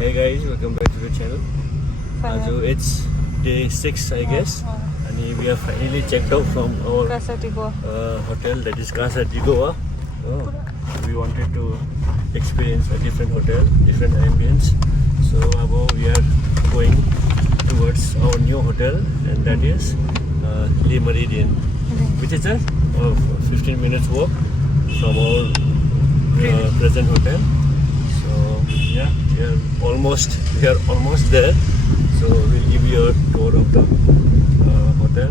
Hey guys, welcome back to the channel. So it's day 6 I guess, and we have finally checked out from our hotel, that is Casa de Goa. We wanted to experience a different hotel, different ambience. So now we are going towards our new hotel, and that is LeMeridien, which is a 15 minutes walk from our present hotel. So yeah, we are almost there. So we'll give you a tour of the hotel.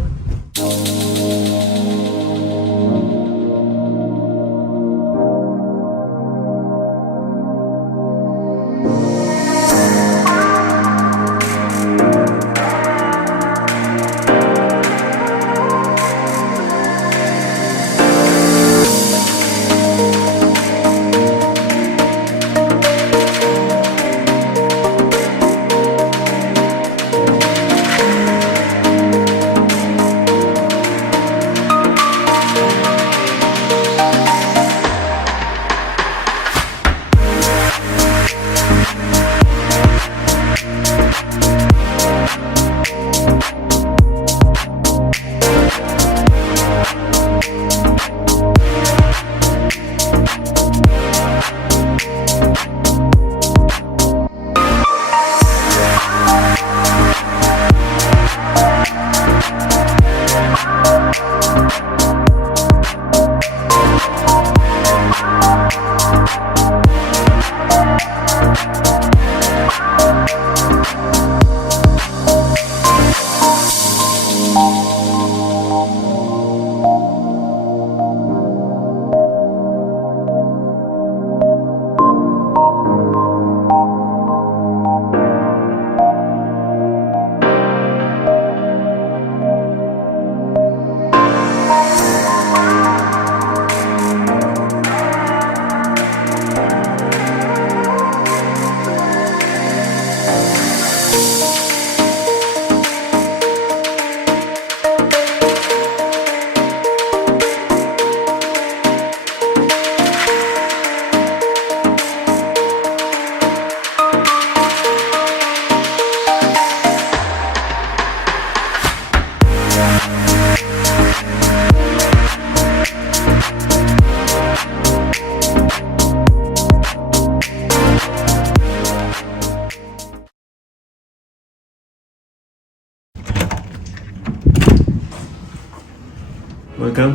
Welcome.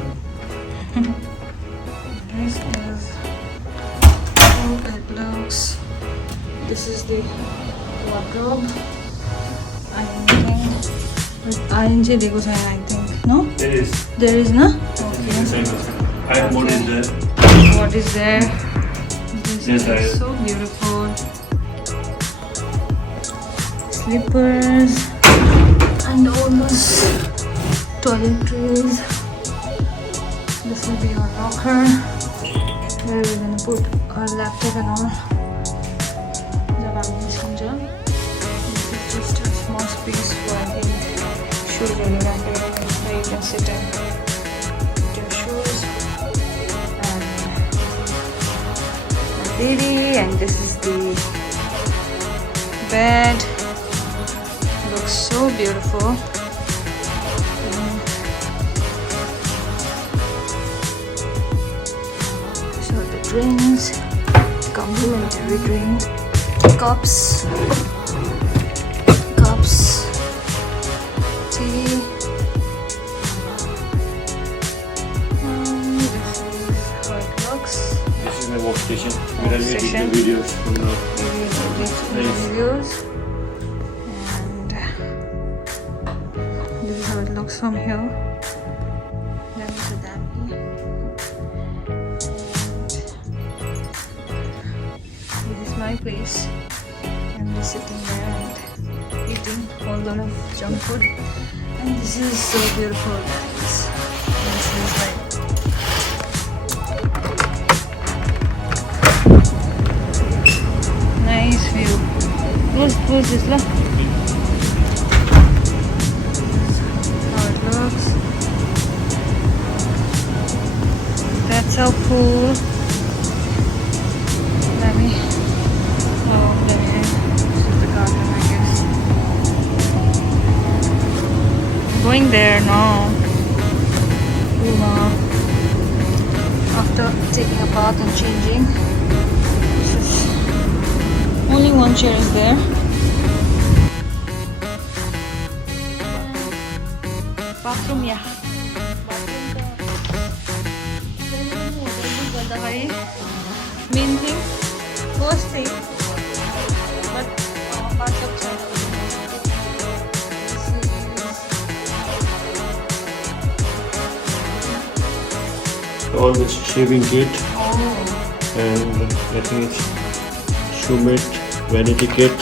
This is how it looks. This is the wardrobe. ING Lego sign, I think. No? There is. There is, no? Okay. What is there? What is there? This Yes, is so beautiful. Slippers and all those toiletries. This will be our locker where we're gonna put our laptop and all. This is just a small space for I think shoes and where you can sit and put your shoes. And a lady, and this is the bed. Looks so beautiful. Drinks, complimentary drink, cups, tea. This is how it looks. This is my workstation. Where I make the videos from now. Videos. And this is how it looks from here. Let me put that here. My place, and we're sitting there and eating a whole lot of junk food, and this is so beautiful, guys. This is like nice view. Close this, look. How it looks. That's so cool. Let me going there now. After taking a bath and changing. Only one chair is there. Bathroom, yeah. Main thing, first thing, but all this shaving kit, and I think it's shoemate, vanity kit.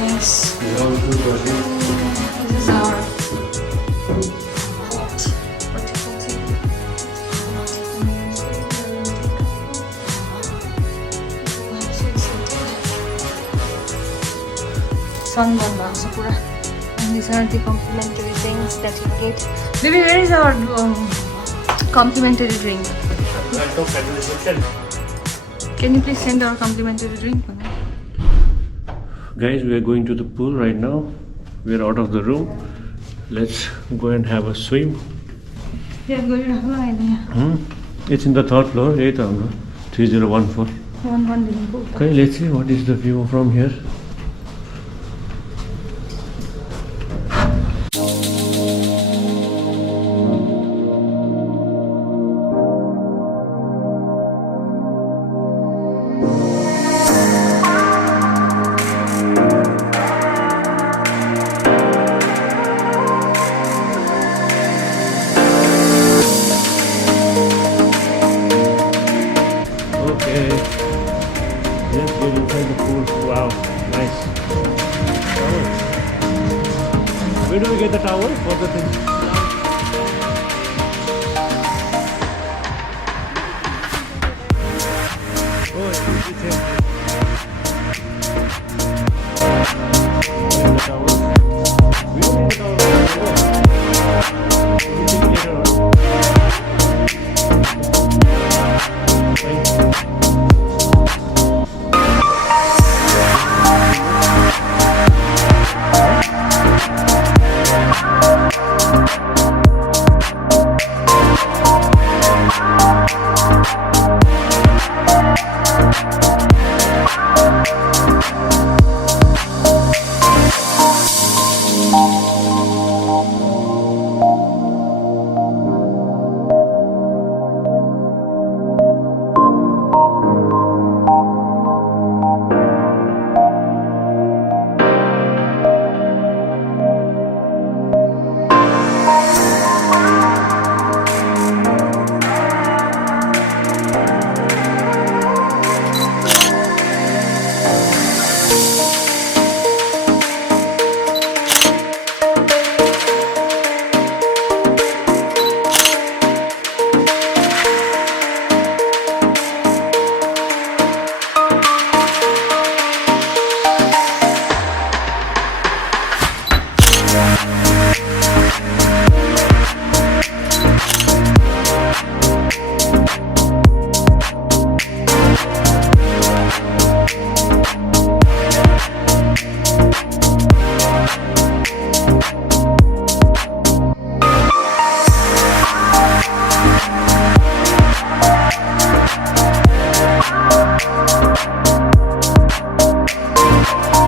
Yes. This is our This is our sunburn box, and these are the complimentary things that you get. Baby, where is our complimentary drink? Can you please send our complimentary drink? Guys, we are going to the pool right now. We are out of the room. Let's go and have a swim. Yeah, go to It's in the third floor, 8th floor, 3014. Okay, let's see what is the view from here. Okay, let's get inside the pool. Wow, nice. Where do we get the towel for the thing?